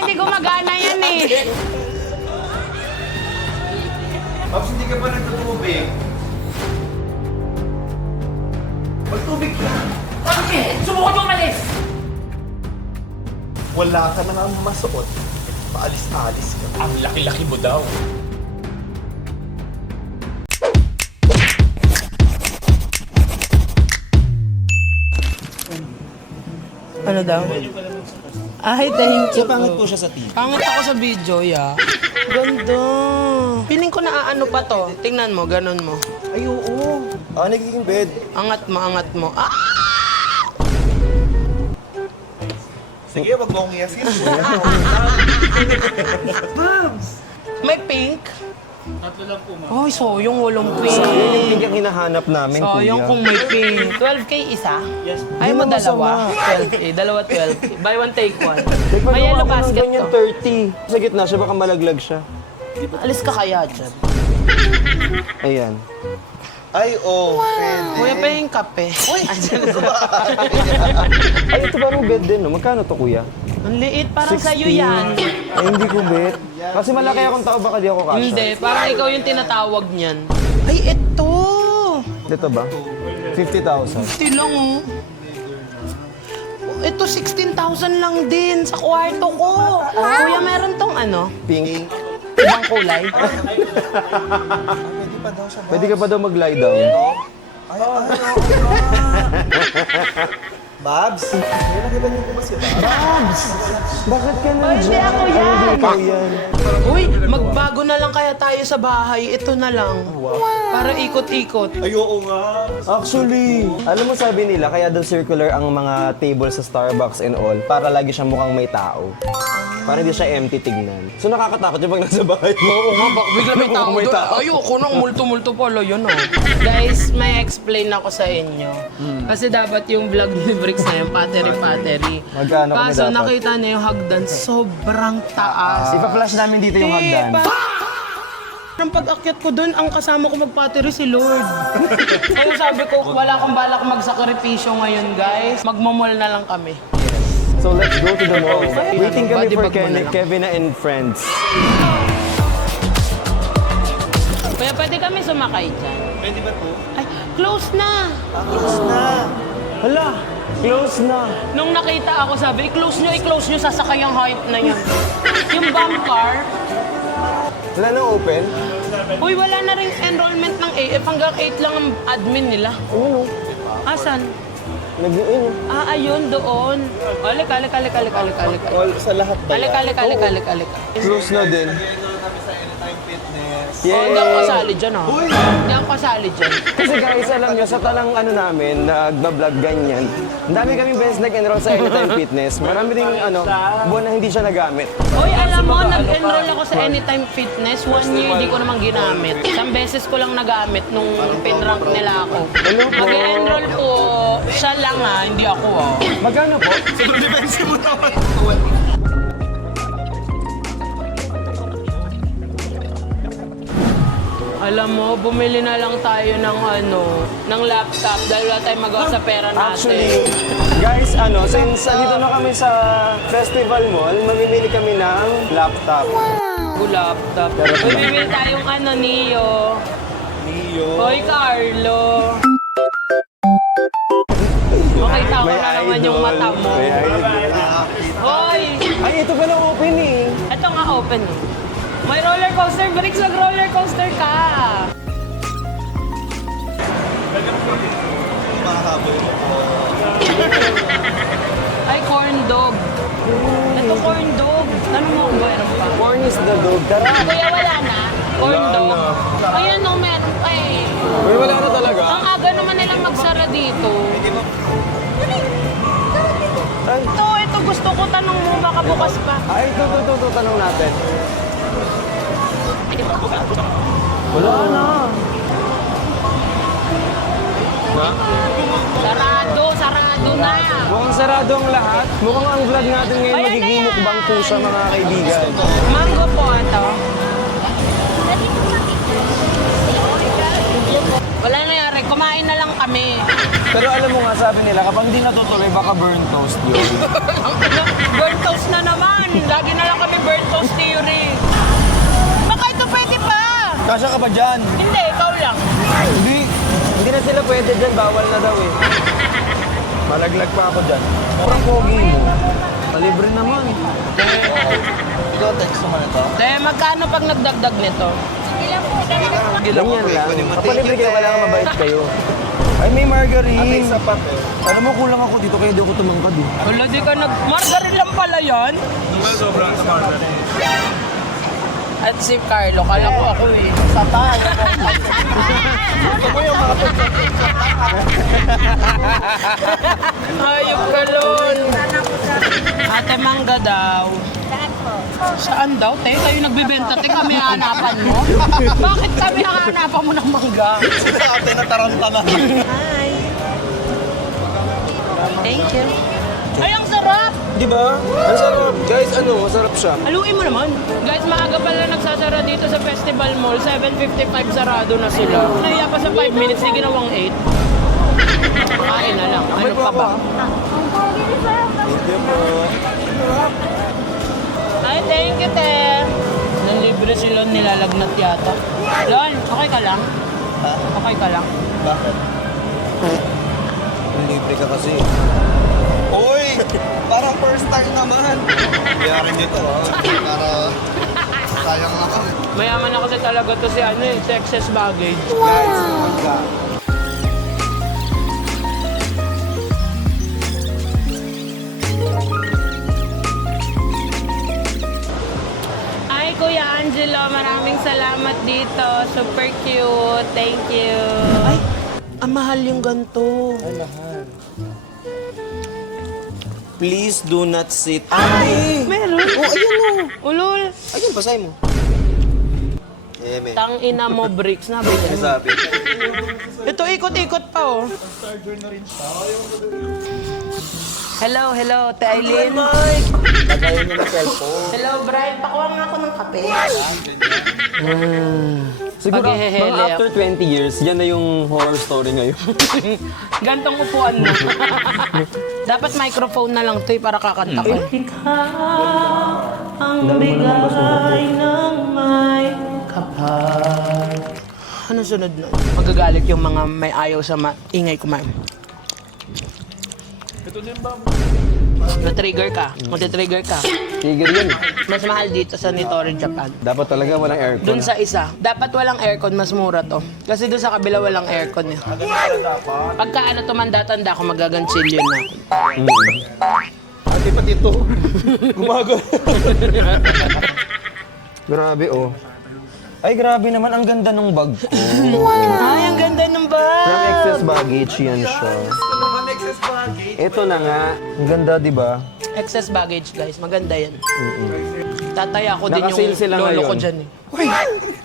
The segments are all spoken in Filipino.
Hindi gumagana yan eh. Pops, hindi ka pa nagtutubig. Magtubig ka. Bakit? Sumukot mo umalis! Wala ka na nga masuot. Paalis-alis ka. Ang laki-laki mo daw. Ano daw? Ay, thank you. Pangit po siya sa TV. Pangit ako sa video, ya. Ganda. Piling ko na ano pa to. Tingnan mo, ganun mo. Ay, oo. Nagiging bed. Angat mo, angat mo. Ah! Sige, wag mo akong iyasin. May pink? Tatlo lang po, ma'am. Ay, sayang walang pink. Yung pink ang hinahanap namin, Sayang kung may pink. 12K isa? Yes. Ay mo Hindi naman dalawa? masama. 12K. Dalawa 12K. Buy one, take one. Take May yellow basket ganyan, to. 30. Sa gitna siya, baka malaglag siya. Alis ka kaya dyan. Ayan. Ay, pwede. Kuya pa yung kape. Uy! Ay, ito parang bed din, no? Magkano to, kuya? Ang liit, parang sa'yo yan. Ay, hindi ko bet. Kasi malaki akong tao, baka di ako kasha. Hindi, parang ikaw yung tinatawag niyan. Ay, ito! Dito ba? 50,000. Ito lang, oh. Ito, 16,000 lang din sa kwarto ko. Kuya, meron tong ano? Pink. Ibang kulay. Pwede ka pa daw mag-lie down. Babs? May nakita niyo po ba si Babs? Bakit ka Ay, hindi nandyan? ako yan. Ay, hindi ikaw yan. Uy, magbago na lang kaya tayo sa bahay. Ito na lang. Para ikot-ikot. Ay, oo nga. Actually, alam mo sabi nila, kaya daw circular ang mga table sa Starbucks and all, para lagi siya mukhang may tao. Para hindi siya empty tignan. So nakakatakot yung pag nasa bahay mo. Oo nga, bigla may tao May doon. tao. Ayoko nang multo-multo pala yun ah. Guys, may explain ako sa inyo. Kasi dapat yung vlog ni Bricks na yung pateri-pateri. Magkano kami Kaso dapat? nakita niya yung hagdan, sobrang taas. Ipa-flash namin dito yung hagdan. Ang pag-akyat ko doon, ang kasama ko magpateri si Lord. Kaya sabi ko, wala akong balak magsakripisyo ngayon guys. Magmamall na lang kami. So let's go to the mall. Waiting kami Body for bag mo na lang. Kevin and friends. Kaya pwede kami sumakay dyan. Pwede ba po? Ay, close na! Close na. Hala, close na. Nung nakita ako, sabi, i-close nyo, sasakay ang hype na yun. Yung bump car, Wala nang open? uy, wala na rin enrollment ng AF. Hanggang 8 lang ang admin nila. Ano? Asan? Nag-iin. Ah, ayun, doon. Alik. All sa lahat ba? Alik. Close na din. Oh, hindi ako kasali dyan, ah. Hindi ako kasali dyan. Kasi guys, alam nyo, sa talang ano namin, nagbablog ganyan, ang dami kami beses nag-enroll sa Anytime Fitness. Marami ding buwan na hindi siya nagamit. Uy, alam mo, nag-enroll ako sa Anytime Fitness. 1 year, di ko naman ginamit. Isang beses ko lang nagamit nung pinrank nila ako. Hello po. Mag-enroll po, siya lang hindi ako Magkano po? Alam mo, bumili na lang tayo ng laptop dahil wala tayong magawa sa pera natin. Actually, guys, since dito na kami sa Festival Mall, mamimili kami ng laptop. Laptop. Pero Uy, bibili tayong Neo. Hoy, Carlo. Makita ko na naman yung mata mo. May idol. Hoy! Ay, ito pa lang opening. Ito nga open eh. May roller coaster, Bricks, mag-roller coaster ka. Ay, corn dog. Ito corn dog. Tanong mo kung mayroon pa. Corn is the dog. Tara. Kuya, wala na. Corn Wala dog. na. Ayan, no, meron pa eh. Uy, wala na talaga. Ang aga naman nilang magsara dito. Ay, Ito, gusto ko tanong mo, baka bukas pa. ito, tanong natin. Wala na. Sarado na. Mukhang sarado ang lahat. Mukhang ang vlog natin ngayon Ayan na magiging yan. mukbang po siya, mga kaibigan. Mango po ito. Wala nangyari, kumain na lang kami. Pero alam mo nga, sabi nila, kapag hindi natutuloy, baka burn toast yun. Burn toast na naman. Lagi na lang kami burn toast theory. Baka ito pwede pa. Kasya ka ba dyan? Hindi, ikaw lang. Hindi na sila pwede dyan, bawal na daw eh. Malaglag pa ako dyan. Parang pogi mo. Malibre naman. Ito, text naman ito. Magkano pag nagdagdag nito? Ganyan lang. Kapalibre kayo, kailangan mabait kayo. Ay, may margarine. Sapat eh. Alam mo, kulang ako dito, kaya di ako tumangkad eh. Wala, di ka Margarine lang pala yan. Sobrang sa margarine. At si Carlo, kala ko ako eh. Sapay. Ito mo yung mga Ayop ka lol. Ate Mangga daw. Saan daw, te? Kayo nagbibenta, te. Kami hanapan mo? Bakit kami hanapan mo ng mangga? sila ate na taranta na. Thank you. Ay, ang sarap! Di ba? Ang sarap. Guys, ano, masarap siya. Haluin mo naman. Guys, maaga pala nagsasara dito sa Festival Mall. 7:55 sarado na sila. Nahiya pa sa 5 minutes, di ginawang 8. Kain na lang. Ano pa ba? Thank you po. Ay, thank you, te. Nalibre sila nilalagnat yata. Lol, okay ka lang? Ha? Okay ka lang? Bakit? Libre ka kasi. Uy! Parang first time naman. Kaya rin dito Para sayang ako. Mayaman na kasi talaga to si ano eh, Texas baggage. Guys, magka. Ay, Kuya Angelo, maraming salamat dito. Super cute. Thank you. Ay, ang mahal yung ganito. Ay, mahal. Please do not sit. Ay, meron. Oh, ayan o. Ulol. Ayun, pasay mo. Tang ina mo, bricks na ba yan? Sabi. Ito, ikot-ikot pa oh. Hello, hello, Te Aileen. Lagayin mo na cellphone. Hello, Brian. Pakuha nga ako ng kape. Siguro, Paghehele mga after 20 years, yan na yung horror story ngayon. Gantong upuan mo. Dapat microphone na lang to para kakanta ko. Ikaw ang bigay ng may kapal. Ano sunod na? Magagalit yung mga may ayaw sa ingay kumain. Ito din ba? Na-trigger ka. Mati-trigger ka. Tigil yun. Mas mahal dito sa Nitori, Japan. Dapat talaga walang aircon. Doon sa isa, dapat walang aircon, mas mura to. Kasi doon sa kabila walang aircon eh. Dapat. Pagka ano tumanda-tanda ako, magagansilyo na. Ate pati ito. Gumagano. Grabe, oh. Ay, grabe naman. Ang ganda ng bag ko. Ay, ang ganda ng bag! From excess baggage yan siya. Naman excess baggage. Ito na nga. Ang ganda, di ba? Excess baggage, guys. Maganda yan. Tataya ko din Naka-sale yung sila lolo ngayon. ko dyan eh. Uy!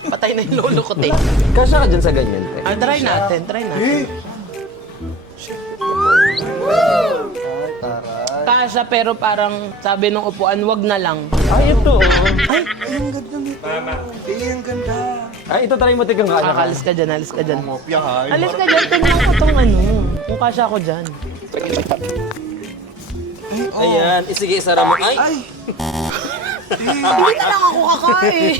Patay na yung lolo ko, te. Kasya ka dyan sa ganyan, te. Ah, try natin, try natin. Kasha, pero parang sabi nung upuan, wag na lang. Ay, ito, oh. Ay, Ang ganda nito. Ang ganda. Ay, ito try mo tikang kasya ka. alis ka dyan, alis ka dyan. Mopya ha. Alis ka dyan, tingnan ko tong ano. Kung kasha ako dyan. Ayan. Sige, isara mo. Ay! Ay! Hindi na lang ako kakain.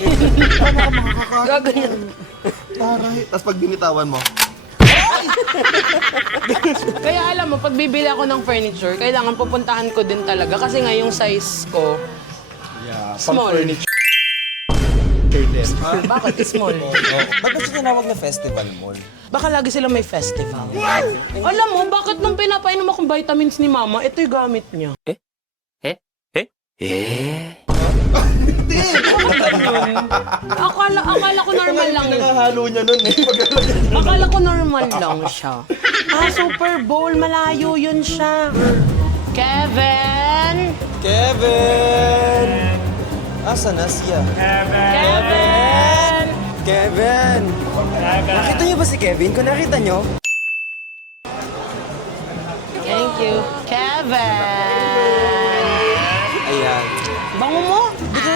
Gaganyan. Taray. Tapos pag binitawan mo. Kaya alam mo, pag bibili ako ng furniture, kailangan pupuntahan ko din talaga. Kasi nga yung size ko, small. Bakit small? Ba't ba siya tinawag na festival mall? Baka lagi sila may festival. Alam mo, bakit nung pinapainom akong vitamins ni Mama, ito yung gamit niya. Akala ko normal lang yun. Nakahalo niya nun eh. Akala ko normal lang siya. Ah, Super Bowl, malayo yun siya. Kevin! Kevin! Asa na siya? Kevin! Kevin! Nakita niyo ba si Kevin? Kung nakita niyo, Thank you. Kevin! ayan. Bango mo?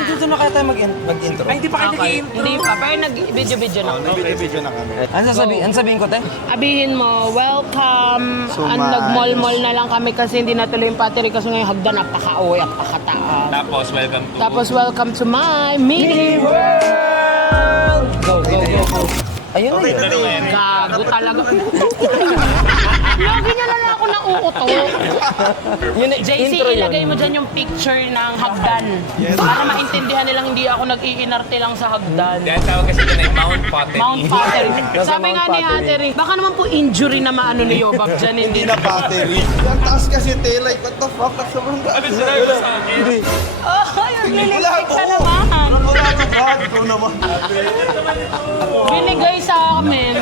Dito na kaya tayo mag-intro? Ay, hindi pa kayo Okay. nag-i-intro. Hindi pa, pero nag-video-video na. Nag-video na kami. Ano sabihin ko, te? Sabihin mo, welcome. So, Nag-mall-mall na lang kami kasi hindi natuloy yung battery kasi ngayon hagdan, napaka-uwi, napakataas. Tapos, welcome to... Tapos, welcome to my mini world! Go, go, go, go. Ayun na yun. Gago talaga. Lagi niya na lang ako nauuto. Yun, JC, intro yun. ilagay mo dyan yung picture ng hagdan. Para maintindihan nilang hindi ako nag-iinarte lang sa hagdan. Dahil tawag kasi ito na yung Mount Pottery. Mount Pottery. Nasa Sabi Mount nga ni Pottery. Ate Ring, baka naman po injury na maano ni Yobab dyan. Hindi na battery. Ang taas kasi tail light. What the fuck? At sobrang taas. Oh, yung liligpit ka oo. naman. Wala ka ba? Ikaw naman. Binigay sa amin.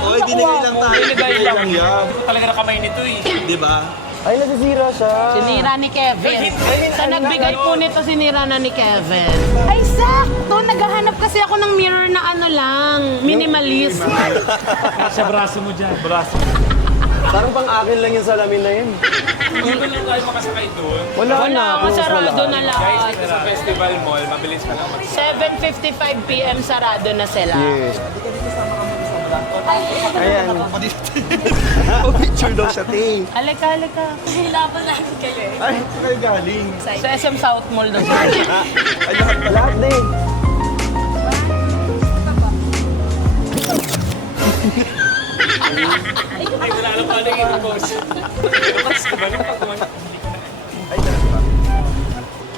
Oy, dinigay lang tayo. Binigay lang. yan. Talaga na kamay nito eh. Di ba? Ay, nasisira siya. Sinira ni Kevin. Sa nagbigay po nito, sinira na ni Kevin. Ay, sakto! Naghahanap kasi ako ng mirror na ano lang, minimalist. Sa braso mo dyan. Braso. Parang pang-akin lang yung salamin na yun. Hindi ba lang tayo makasakay doon? Wala Wala, close sarado na Guys, lahat. dito sa festival mall, mabilis ka lang mag... 7:55 p.m. sarado na sila. Yes. Ayan. Picture daw siya, te. Halika, halika. Laban namin kayo eh. Ay, saan kayo galing? Sa SM South Mall daw. Ay, lahat pala. Lahat din. Ay, wala alam paano yung i-post. Mas ka ba nung pag-on?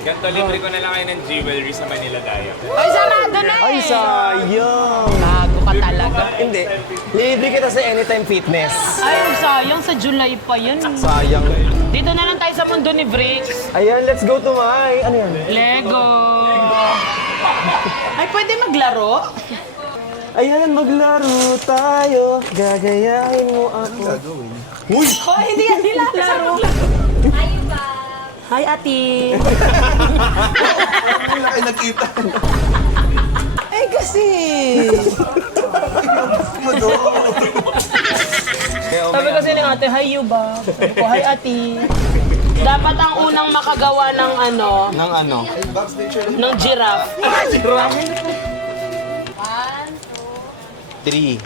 Ganto, libre ko na lang kayo ng jewelry sa Manila Diamond. Ay, sarado na eh! Ay, sayang. Bago ka talaga. Hindi. Libre kita sa Anytime Fitness. Ay, sayang. Sa July pa yun. Sayang. Dito na lang tayo sa mundo ni Bricks. Ayan, let's go to my... Ano yan? Lego! Ay, pwede maglaro? Ayan, maglaro tayo. Gagayahin mo ako. Oh, hindi yan nilalaro. Ay, ba? Hi, ate. Wala kayo nakita. Ay, kasi. Sabi kasi ni ate, hi, you ba? Sabi ko, hi, ate. Dapat ang unang makagawa ng ano, Nang ano? ng giraffe. One, 3.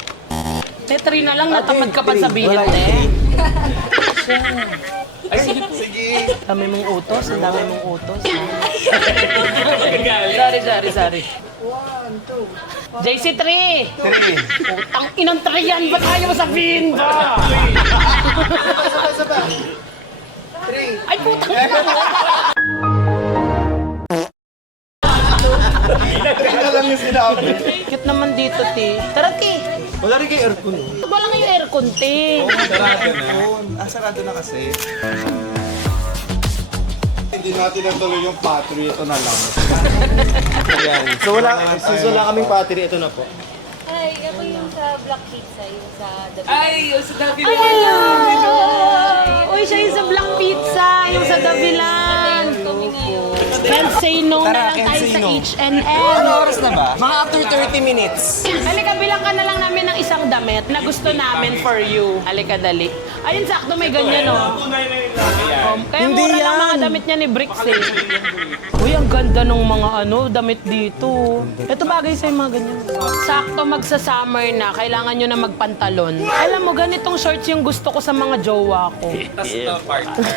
Tetri na lang, natamad ka pa sabihin, Wala, te. Ay, sige. Dami mong utos, ang dami mong utos. Sorry. 1, 2. JC 3. 3. Utang inang 3 yan, ba't ayaw mo sabihin ba? Ay, putang ina. Tingnan lang yung sinabi. Cute naman dito, te. Tara, te. Wala rin kayo aircon. Wala nga yung aircon, te. Sarado na. Sarado na kasi. Hindi natin natuloy yung battery. Ito na lang. Ayan. So wala kaming battery. Ito na po. Ay, ako yung sa Black Pizza, yung sa The Ay, yung sa Davide. Hello! Uy, siya yung sa Black Pizza, yung sa Davilan. kami ngayon. Can't say no Tara, na lang can't tayo say sa no. H&M. Ano oras na ba? Mga after 30 minutes. Halika, bilang ka na lang namin ng isang damit na gusto namin for you. Halika, dali. Ayun, sakto may ganyan, oh. Kaya Hindi mura ng yan. mga damit niya ni Bricks, eh. Uy, ang ganda ng mga damit dito. Ito bagay sa'yo mga ganyan. Sakto magsa-summer na, kailangan nyo na magpantalon. Alam mo, ganitong shorts yung gusto ko sa mga jowa ko. Tapos ito, partner.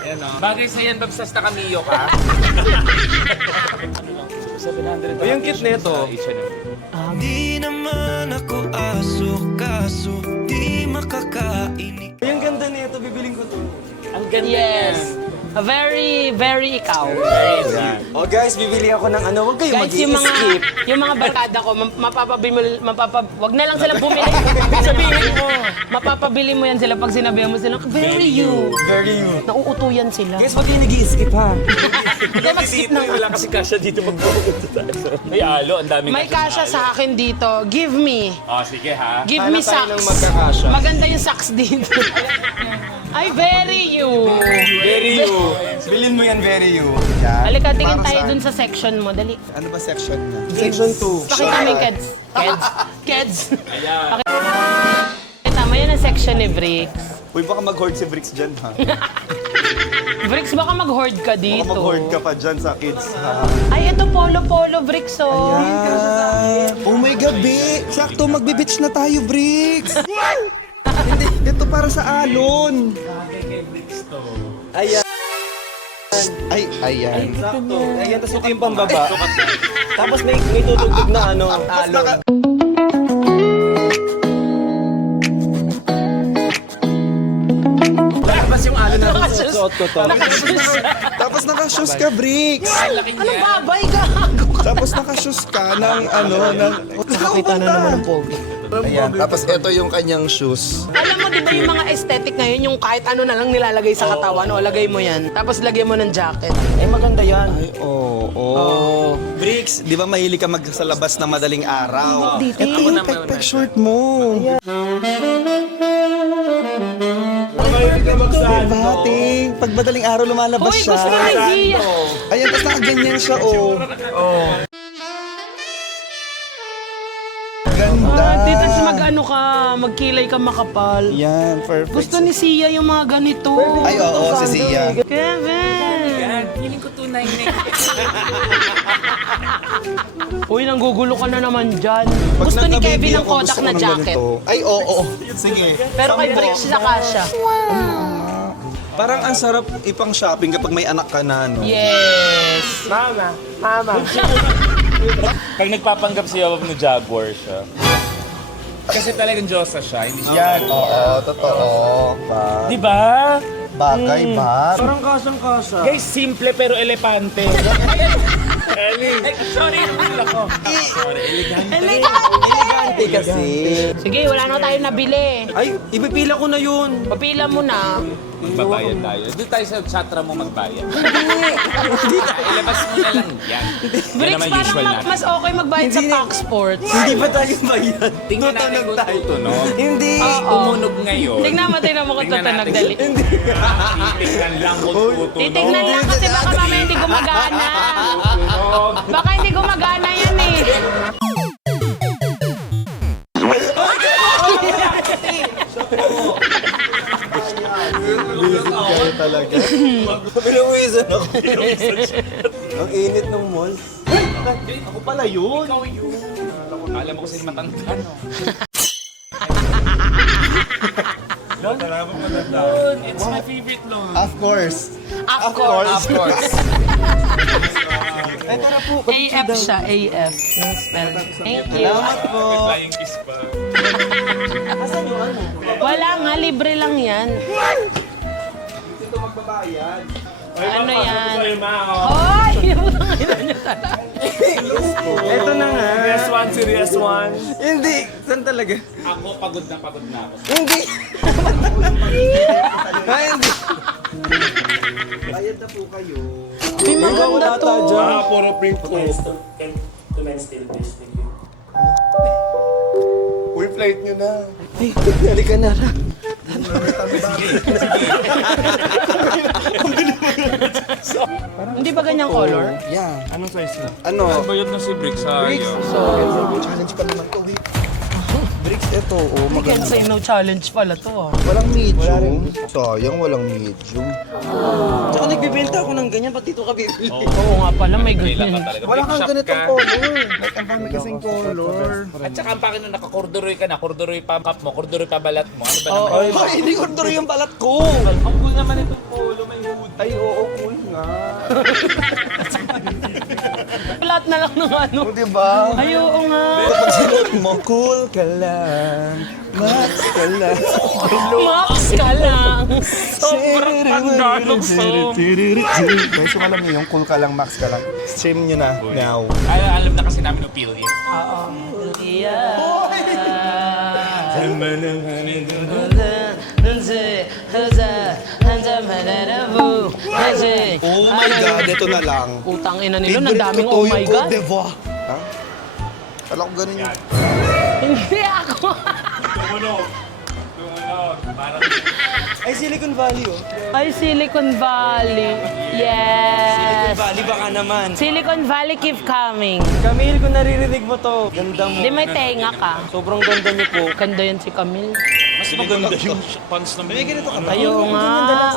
Ayan o. Bagay sa yan, Babsas, nakamiyo ka. Yung kit nito. Di naman ako aso, kaso di makakainig. Yung ganda nito, bibiling ko to. Ang ganda Yes. Very, very ikaw. Oh guys, bibili ako ng ano. Huwag kayo Guys, yung mag-i-skip. mga barkada ko, wag na lang silang bumili. Sabihin mo. Mapapabili mo yan sila pag sinabihan mo sila, very you. Very you. Nauutuyan sila. Guys, huwag kayo nag-i-skip ha. Hindi, mag-skip na. Wala kasi kasya dito magpupunta tayo. May alo, ang daming May kasya sa akin dito. Give me. Oh, sige ha. Give Hanap me tayo ng socks. magkakasya. Maganda yung socks dito. Ay, very you. Very you. Bilin mo yan, very you. Yan. Halika, tingin Para tayo saan? dun sa section mo. Dali. Ano ba section niya? Section 2. Pakita mo yung kids. Kids. Tama yan ang section ni Bricks. Uy, baka mag-hoard si Bricks dyan, ha? Bricks, baka mag-hoard ka Baka dito. mag-hoard ka pa dyan sa kids. Ay, ito polo-polo, Bricks, oh. Oh my God, Bi! Sakto, magbe-beach na tayo, Bricks! Hindi, ito para sa alon. Ayan. Ay, ayan. Sakto. Ayan, tapos ito yung pambaba. Tapos may tutugtog na alon. Tapos yung alon na suot ko to. Tapos naka-shoes ka, Bricks! Ano babay gago? Tapos naka-shoes ka ng Nakakita na naman ng pogi. Ayan, tapos ito yung kanyang shoes. Alam mo, di ba yung mga aesthetic ngayon, yung kahit ano na lang nilalagay sa katawan, o lagay mo yan, tapos lagay mo ng jacket. Eh, maganda yan. Oo. Bricks, di ba mahilig ka sa labas na madaling araw? Dito. Ito yung pek short mo. Bate, pag madaling araw lumalabas Hoy, siya. gusto mo na Zia. Ayan, tapos nakaganyan siya, oh. Ganda. Dito mag-ano ka, magkilay ka makapal. Yan, perfect. Gusto ni Sia yung mga ganito. Ay, oo, si Sia. Kevin! Feeling ko tunay na Uy, nanggugulo ka na naman dyan. Gusto ni Kevin ng Kodak na jacket. Ay, oo. Sige. Pero kay Bricks sa kasha. Parang ang sarap ipang shopping kapag may anak ka na, no? Yes! Mama. Pag nagpapanggap siya na Jaguar siya. Kasi talagang Diyosa siya, hindi siya. Yan, oo, totoo. Di ba? Bagay ba? Parang kasang-kasa. Guys, simple pero elepante. Ay, sorry, yung ako. Elegante kasi. Sige, wala na tayo nabili. Ay, ibipila ko na yun. Papila mo na. Magbabayad tayo. Doon tayo sa chatra mo magbayad. Hindi tayo. Ilabas mo na lang yan. Yan Bricks, naman parang usual natin. mas okay magbayad sa Pax Sports. Hindi ba tayo bayad? Tingnan natin kung tutunog. Hindi. Tumunog ngayon. Tingnan mo kung tutunog dali. Titignan lang kung tutunog. Titignan lang kasi baka mamaya hindi gumagana. Baka hindi gumagana yan eh. Busy kayo talaga. Pinawisan ako. Ang init ng mall. Ako pala yun. Ikaw yun. Alam mo kasi matanda, no? It's my favorite long. Of course. Of course. Of course. Ay, tara po. AF siya, AF. Spell. Thank you. Salamat po. Flying kiss pa. Asan yung ano? Wala nga, libre lang yan. Dito magbabayad. Ano yan? Hoy! Putang ina niya talaga. Ito na nga. Serious one, serious one. Hindi. Saan talaga? Ako, pagod na ako. Hindi. Ay, hindi. Bayad na po kayo. May maganda to. Puro print ko. Uy, flight nyo na. Ay, halika na. Hindi ba ganyang color? Yeah. Anong size na? Ano? Bayad na si Brick sa iyo. Challenge pa naman to. Bricks, ito. Oh, I can't maganda. say no challenge pala to ah. Walang medium. Sayang, walang medium. Tsaka nagbibenta ako ng ganyan, pati dito ka bibili. Oo nga pala, may Kailan ganyan. ka talaga? Wala Big kang shop ganitong ka. color. Like, ang dami kasing color. At saka ang pakin na nakakorduroy ka na, korduroy pa cup mo, korduroy pa balat mo. Ano ba Oo. naman? Ay, hindi order yung balat ko. Ang cool naman itong polo, may hood. Ay, oo, cool nga. Lahat na lang ng ano. O, diba? Ay, oo nga. Kapag sinuot mo, cool ka lang. Max ka lang. Max ka lang. Sobrang Tagalog song. Guys, kung alam niyo yung cool ka lang, max ka lang. Stream nyo na now. Ay, alam na kasi namin yung feel here. Oh my God, ito na lang. Utang ina nila, ang daming oh my God. Diba? Ha? Kala ko ganun yun. Hindi ako. Tumunog. Parang Ay, Silicon Valley, oh. Ay, Silicon Valley. Yes. Valley, baka naman. Silicon Valley keep coming. Camille, kung naririnig mo to, ganda mo. Di may tenga ka. Sobrang ganda niyo po. Ganda yan si Camille. mas maganda yung pants na may. Ayaw nga.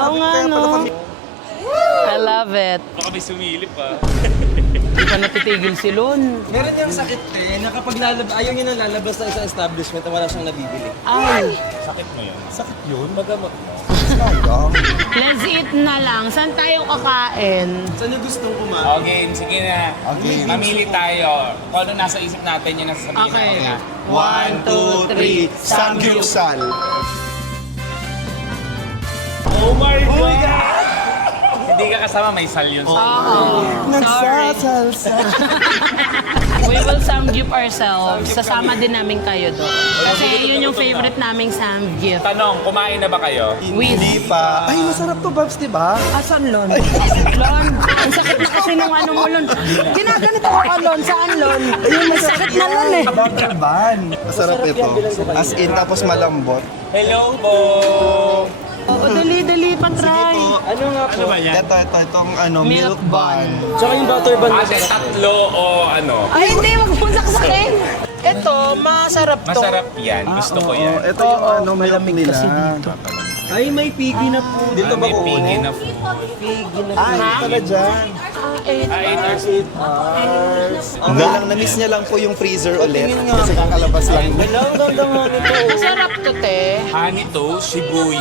Oo nga, no. I love it. Baka may sumilip ah. Hindi pa natitigil si Lon. Meron yung sakit na kapag ayaw niya nang lalabas ng isang establishment na wala siyang nabibili. Ay, Sakit mo yun? Sakit yun? Magamot mo. let's eat na lang. Saan tayo kakain? Saan niyo gustong kumain? Okay, sige na. Okay. Mamili tayo. Kung ano nasa isip natin, yun ang sasabihin Okay. natin. 1, 2, 3, Samgyupsal. Oh my God! Hindi ka kasama, may sal yun sa Nagsasalsa. We will samgyup ourselves. Sasama din namin kayo doon. Kasi yun yung favorite naming samgyup. Tanong, kumain na ba kayo? Hindi pa. Ay, masarap to, Babs, di ba? Asan, Lon? Lon, ang sakit na kasi nung ano mo, Lon. Ginaganito ako ka, Lon. Saan, Lon? Ayun, may sakit na, Lon eh. Butter bun. Masarap ito. As in, tapos malambot. Hello po! Oo, dali, patry. Ano nga po? Itong milk bun. Tsaka yung butter bun Ate, tatlo o ano? Ay, hindi, wag mo saksakin. Ito, masarap to. Masarap yan. Gusto ko yan. Ito yung milk nila. Ay, may pigi na po. Dito ba May ko? pigi na po. Ay, pala dyan. Ang galang, na-miss niya lang po yung freezer ulit. Kasi kakalabas lang. Masarap to, te. Honey toast, shibuy.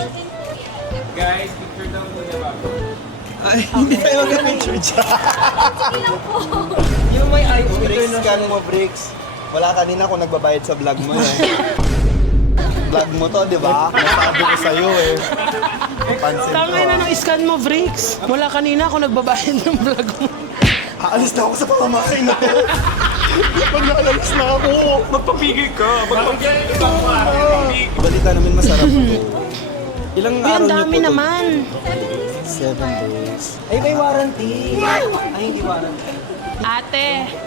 Guys, picture daw muna ba? Ay, hindi tayo mag-picture dyan. Yung may ice Bricks, scan mo, Bricks. Wala kanina kung nagbabayad sa vlog mo eh. Vlog mo to, di ba? Nasabi ko sa'yo eh. Pansin ko. Tangay na ng scan mo, Vrix. Mula kanina ako nagbabayad ng vlog mo. Aalis na ako sa pamamahay na to. Pag naalis na ako. Magpapigil ka! Magpapigil ka! Balita namin masarap to. Ilang Uy, araw ang niyo dami po to? naman. 7 days. Ay, may warranty. Ay, hindi warranty.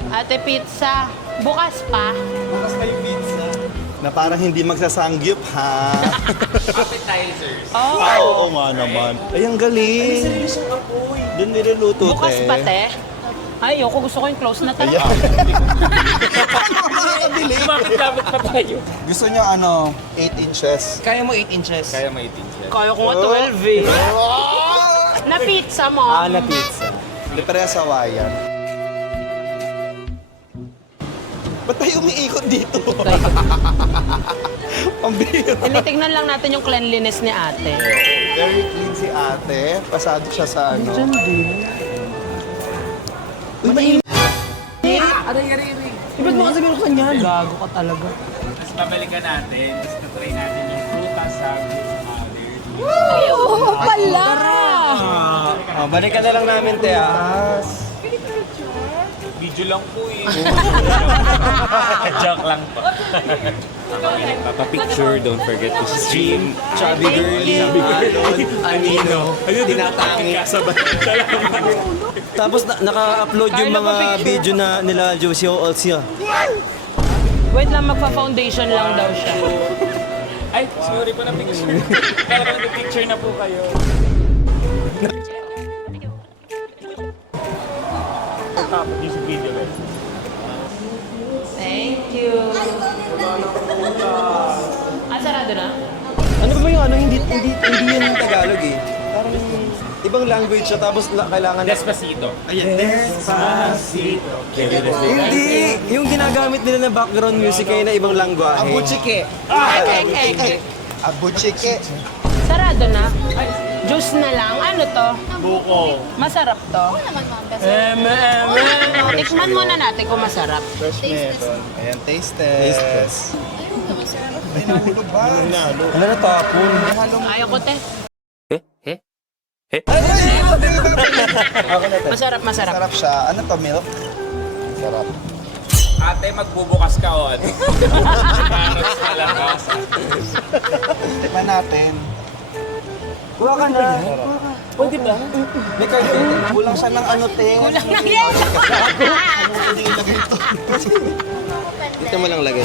Ate pizza. Bukas pa. Bukas kayo pizza. Na parang hindi magsasangyup, ha? Appetizers. Oo nga naman. Ay, ang galing. Sarili siyang apoy. Doon niluluto, Bukas pa, te. Ay, ako gusto ko yung close na Ayan. talaga. Makakabili. Bakit dapat pa tayo? Gusto niyo 8 inches? Kaya mo 8 inches? Kaya may tinsiya. Kaya ko nga 12 eh. Na pizza mo. Na pizza. Hindi pareha sa wayan. Ba't tayo umiikot dito? Pambira. Tinitignan lang natin yung cleanliness ni ate. Very clean si ate. Pasado siya sa Ba't mo kasi binuksan yan? Gago ka talaga. Tapos babalikan natin. Tapos na-try natin yung prutas sa Ay, oo pala! Balikan na lang namin, te, Video lang po eh. Joke lang po. Papa-picture, don't forget to stream. Chubby girly. Anino. Tinatangi. Tapos naka-upload yung Carlo, mga pa-picture. video na nila Josie Olsia. Wait lang, magpa-foundation lang daw siya. Ay, sorry po na picture. Kaya picture na po kayo. Tapos yung video eh. Thank you. Sarado na? Ano ba yung hindi yun yung Tagalog eh. Parang ibang language siya tapos kailangan na... Despacito. Ayan, Despacito. Hindi! Yung ginagamit nila na background music ay na ibang langwahe. Abuchike. Abuchike. Sarado na? Juice na lang. Ano to? Buko. Masarap to. naman ma'am, basta Tikman muna natin kung masarap. Fresh meron. Ayan, taste test. Ay, nahulog ba? Ano na tapon? Ayaw ko, te. Masarap. Sarap siya. Ano to, milk? Sarap. Ate, magbubukas ka o ano? Carrots ka lang ka. Tikman natin. Kuha ka na. Pwede ba? May karton. Kulang siya ng te. Kulang na yan. Hindi ilagay ito. Dito mo lang lagay.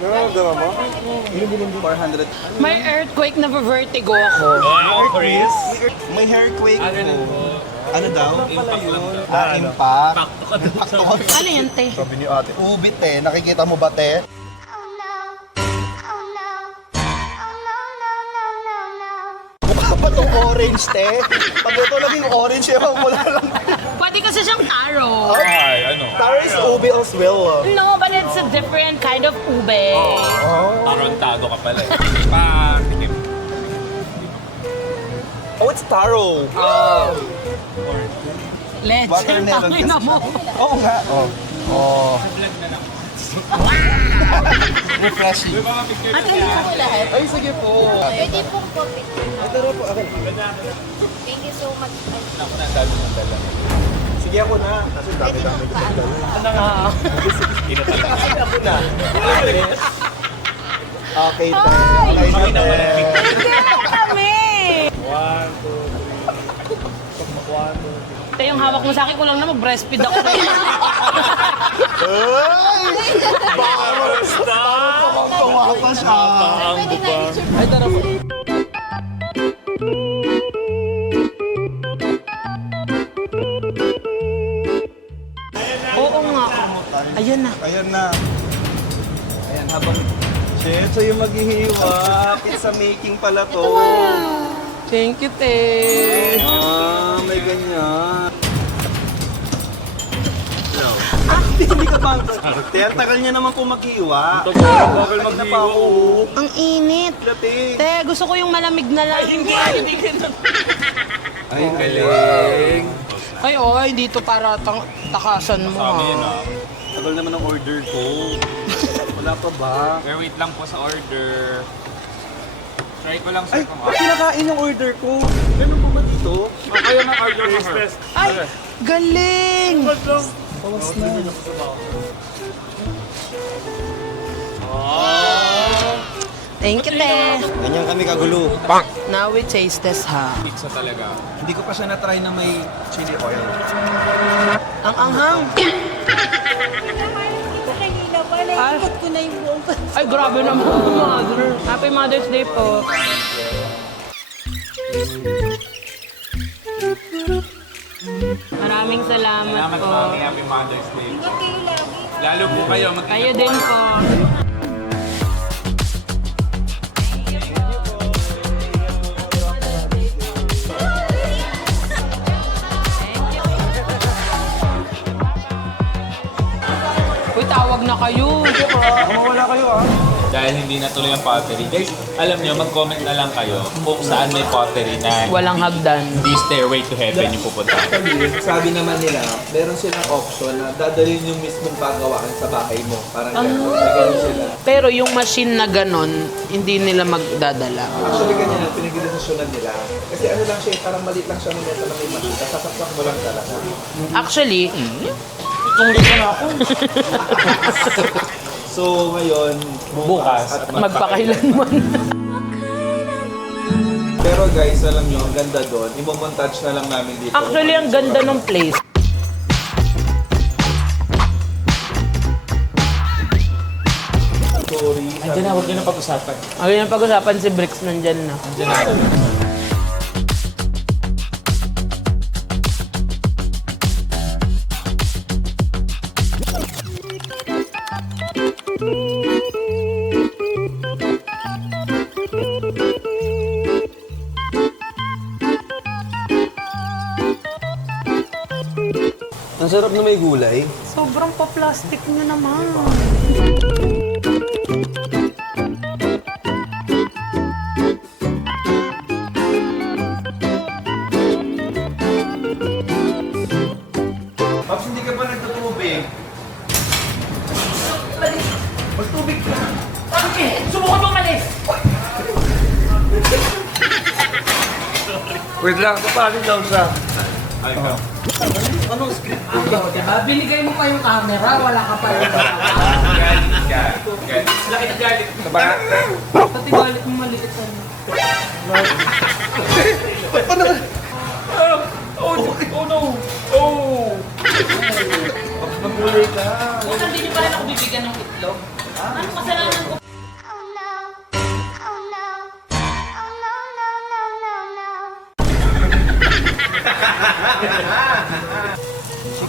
Gawa mo? 400. May earthquake na vertigo ako. Wow, Chris. May hairquake Ano na po. po? Ano daw? Impact lang to. Impact. Pakto ka dun sa... Ano yan, te? Sabi ni ate. Ubit eh. Nakikita mo ba te? Oh no. Oh no. Oh no, no, no, no, no. orange, te. Pag ito naging orange, ewan ko na lang. Pwede kasi siyang taro. Ay, ano? Taro is ube as well. No, but it's a different kind of ube. Tarantado ka pala. Patikim. Oh, it's taro. Leche, Watermelon tangina kasi mo. Oo nga. Oh. Refreshing. At hindi po ko lahat. Ay, sige po. Pwede pong copy. Ay, taro po. Akin. Thank you so much. Ako na, ang dami ng dala. Sige ako na. Kasi dami-dami ko ng dala. Ay, ako na. Okay, te. Okay na, te. Hindi kami. Ito yung hawak mo sa akin, kulang na mag-breastfeed ako. Ay! Tawa pa siya. Pwede na i-surprise. Ay, tara po. Oo nga. Ayan na. Ayan na. Ayan, habang... Shit, so yung maghihiwa. Pizza making pala to. Thank you, te. Ah, may ganyan. Hindi ka ba? Te, ang tagal niya naman po maghiwa. Tagal na pa ako. Ang init. Dati. Te, gusto ko yung malamig na lang. Ay, galing. Ay, ay, dito para takasan mo, Sabi yun, ha. Tagal naman ang order ko. Wala pa ba? Pero wait lang po sa order. Try ko lang Ay, sir kung kinakain yung order ko. Ganun po ba dito? Kaya na order mo sir. Ay, galing! Bawas na. Thank you, te. Ganyan kami kagulo. Now we taste this, ha. Pizza talaga. Hindi ko pa siya na-try na may chili oil. Ang anghang. Kanina pa, naikot ko na yung buong Ay, grabe naman, mother. Happy Mother's Day po. Maraming salamat Salamat po. mami. Happy Mother's Day. Ingat kayo lagi. Lalo po kayo. Kayo din po. Uy, tawag na kayo. Mawala kayo ah. Dahil hindi natuloy ang pottery. Guys, alam nyo, mag-comment na lang kayo kung saan may pottery na Walang hagdan. hindi stairway to heaven yung pupunta. Sabi naman nila, meron silang option na dadalhin yung mismong pagawaan sa bahay mo. Parang gano'n. May gano'n sila. Pero yung machine na ganon, hindi nila magdadala. Actually, ganyan ang pinag-desisyonan nila. Kasi ano lang siya, parang maliit lang siya ng metal na may makita. Sasaksak mo lang talaga. Actually, So, ngayon, Bukas. at magpakailanman. Pero guys, alam nyo, ang ganda doon. Imo-montage na lang namin dito. Actually, ang ganda ng place. Sorry. Andiyan na, huwag nyo na pag-usapan. Ayun yung pag-usapan si Bricks nandyan na. Andiyan na. Ang sarap na may gulay. Sobrang pa-plastic nyo naman. Pops, hindi ka pa nagtutubig. Magtubig ka. Subukan mo malis! Wait lang, papalit daw siya. Ay, ikaw. Diba? Binigay mo pa yung camera, wala ka pa yung Galit ka. Galit. Laki na galit. Pati galit mo maliit ano. Oh no! Oh! Magulay ka. Kung hindi niyo pa rin ako bibigyan ng itlog, anong kasalanan ko? Oh no. Oh no. Oh no, no, no, no, no.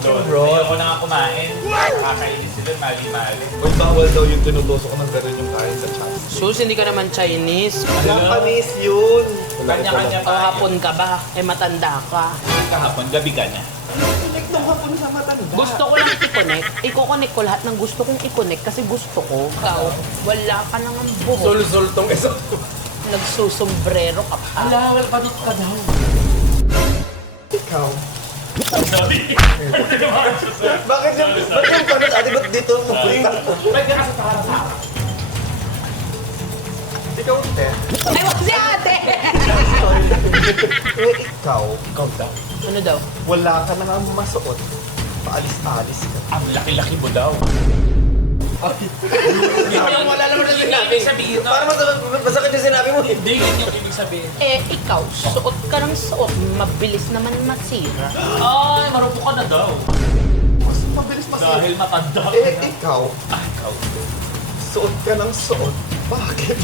Bro, ako na nga kumain. Kakainis sila, mali-mali. Uy, bawal daw yung tinudosok ng ganun yung kain sa chat. Sus, hindi ka naman Chinese. Japanese yun. Kanya-kanya O tayo. hapon ka ba? Eh matanda ka. Kahapon, gabi ka na. Gusto ko lang i-connect. I-connect ko lahat ng gusto kong i-connect kasi gusto ko. Ikaw, wala ka nang ang buhok. Sul-sul tong isa. Nagsusombrero ka pa. Alawal pa ka daw. Ikaw. Bakit yung panot ate? Ba't dito pupunta? Ba't ka nasa taharap sa akin? Ikaw, te. Ay, wag si ate! Ikaw. Ikaw daw. Ano daw? Wala ka na nga masuot. Paalis-alis ka. Ang laki-laki mo daw. Wala naman na yung ibig sabihin. Para masakit yung sinabi mo. Hindi yun yung ibig sabihin. Eh, ikaw, suot ka ng suot. Mabilis naman masira. Ay, marupok ka na daw. Mas mabilis Dahil matanda ka Eh, na. ikaw. Ikaw. Suot ka ng suot. Bakit?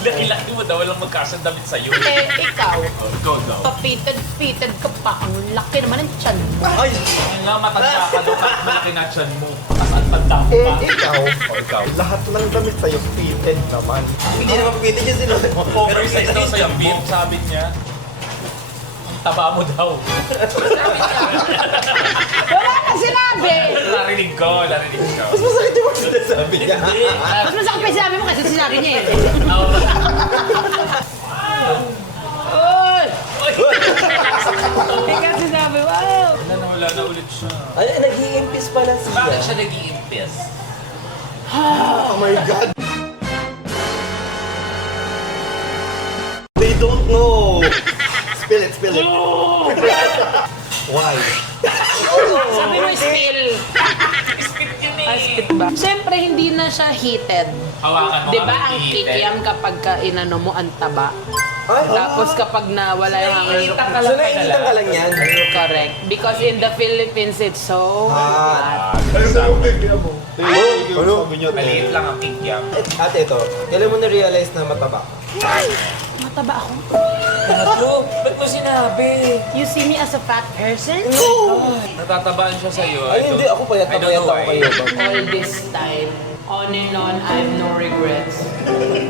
Laki-laki mo daw, walang magkasandamit sa'yo. Eh, ikaw, Ikaw daw. papited-pited ka pa. Ang laki naman ng tiyan mo. Ay! Kaya nga matanda ka daw, kahit malaki na tiyan mo. Tapos ang tanda mo Eh, pa. ikaw. O ikaw. Lahat ng damit sa'yo fitted naman. Hindi naman pipitin yung sinuot mo. Oversize daw sa yung beef, sabi niya. Ang taba mo daw. Wala kang sinabi! Narinig ko. Mas masakit yung mga sinasabi niya. Mas masakit pa yung sinabi mo kasi sinabi niya eh. Oy! Ikaw sinabi, wow! Wala na ulit siya. Ay, nag-i-impis pala siya. Bakit siya nag-iimpis? Oh my God! They don't know! Spill it, spill it. Why? Sabi mo, spill. Spit yun Ah, spit ba? Siyempre, hindi na siya heated. Hawakan mo Di nga ba ang mag-iitin. kikiam kapag ka inano mo ang taba? Ay, Tapos kapag nawala yung hangin. so naiinitan ka lang yan? Correct. Because in the Philippines, it's so hot. Sabi niyo, Maliit lang ang kikiam. Ate, ito. Kailan mo na-realize na mataba? Mataba ako. Ba't mo sinabi? You see me as a fat person? Natatabaan siya sa'yo. Ay, hindi. Ako payat I na don't payat know ako why. kayo. All this time, on and on, I have no regrets.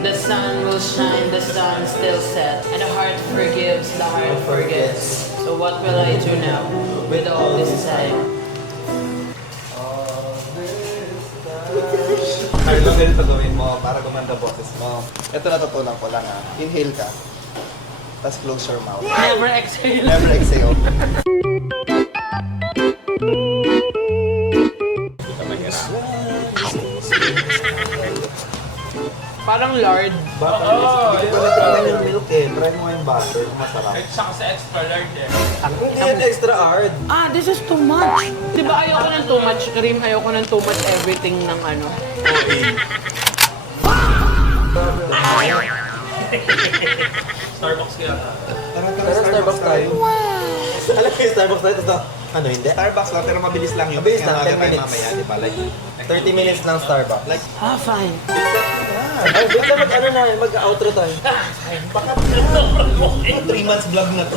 The sun will shine, the sun still set, and the heart forgives, the heart forgets. So what will I do now with all this time? Ano lang ganito gawin mo para gumanda boses mo? Ito natutunan ko lang Inhale ka. Tapos close your mouth. Never exhale. Never exhale. Parang lard. Baka hindi ko natikman yung milk eh. Try mo yung butter kung masarap. At saka sa extra large eh. Hindi yan extra hard. Ah, this is too much. Di ba ayoko ng too much cream, ayoko ng too much everything ng ano. Starbucks kaya. Tara, Tara, Starbucks tayo. Alam mo yung Starbucks tayo, ito. Ano, hindi? Starbucks lang, pero mabilis lang yung Mabilis lang, 10 Kaya tayo minutes. mamaya, di ba? Like, 30 minutes lang Starbucks. Like, Ah, fine. ay, wait na mag-ano na, mag-outro tayo. 3 months vlog na to.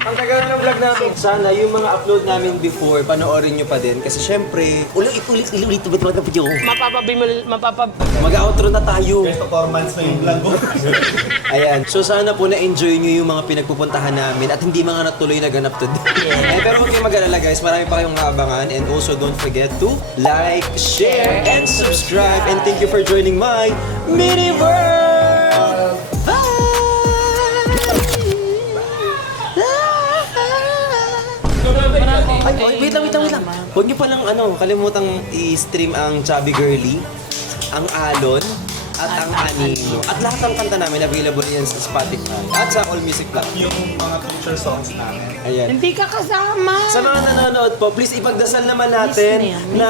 Ang tagal ng vlog namin. Sana yung mga upload namin before, panoorin nyo pa din. Kasi syempre, ulit, mag-outro na tayo. 4 months na yung vlog ko. Ayan. So sana po na-enjoy nyo yung mga pinagpupuntahan namin at hindi mga natuloy na ganap today. Pero huwag kayong mag-alala guys, marami pa kayong maabangan. And also don't forget to like, share, and subscribe. And thank you for joining my mini world! Ay, wait lang. Huwag niyo palang kalimutang i-stream ang Chubby Girly, ang Alon, at ang Anino. At lahat ng kanta namin available yan sa Spotify at sa All Music Platform. Yung mga future songs namin. Ayan. Hindi ka kasama. Sa mga nanonood po, please ipagdasal naman natin na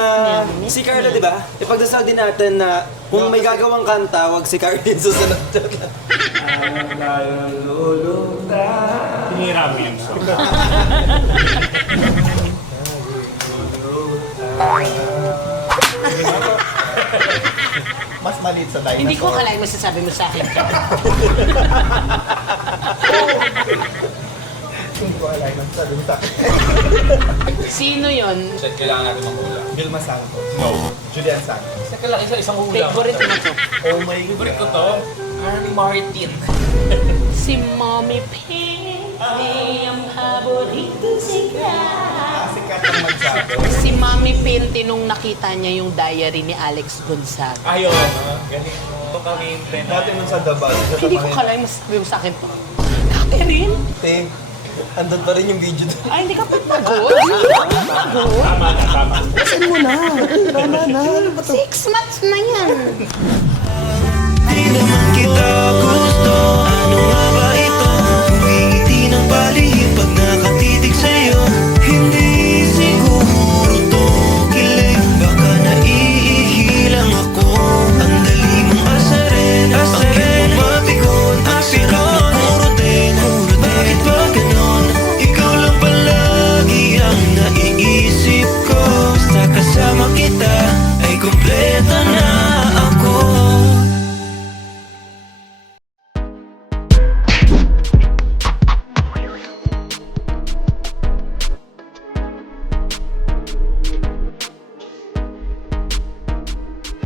si Carla, di ba? Ipagdasal din natin na kung may gagawang kanta, wag si Carla yung susunod. Hiniram yung song. Mas maliit sa dinosaur. Hindi ko kalahin masasabi mo sa akin. Hindi ko alam ang sabi mo sa akin. Sino yon? Set kailangan natin magulang. Vilma Santos. No. Julian Santos. Set ka lang isang ulam. Favorite mo to. Oh my Favorite God. ko to. Parang Martin. Si Mommy Pinty ang paborito siya. Sikat ang magsabi. Si Mommy Pinty nung nakita niya yung diary ni Alex Gonzaga. Ayun, galing mo. Kami Dati nun sa Dabal. Hindi ko kala yung masasabi mo sa akin to. Catherine? Te, andun pa rin yung video doon. Ay, hindi ka pa pagod? Tama na, tama. Saan mo na? Tama na. 6 months na yan. Di naman kita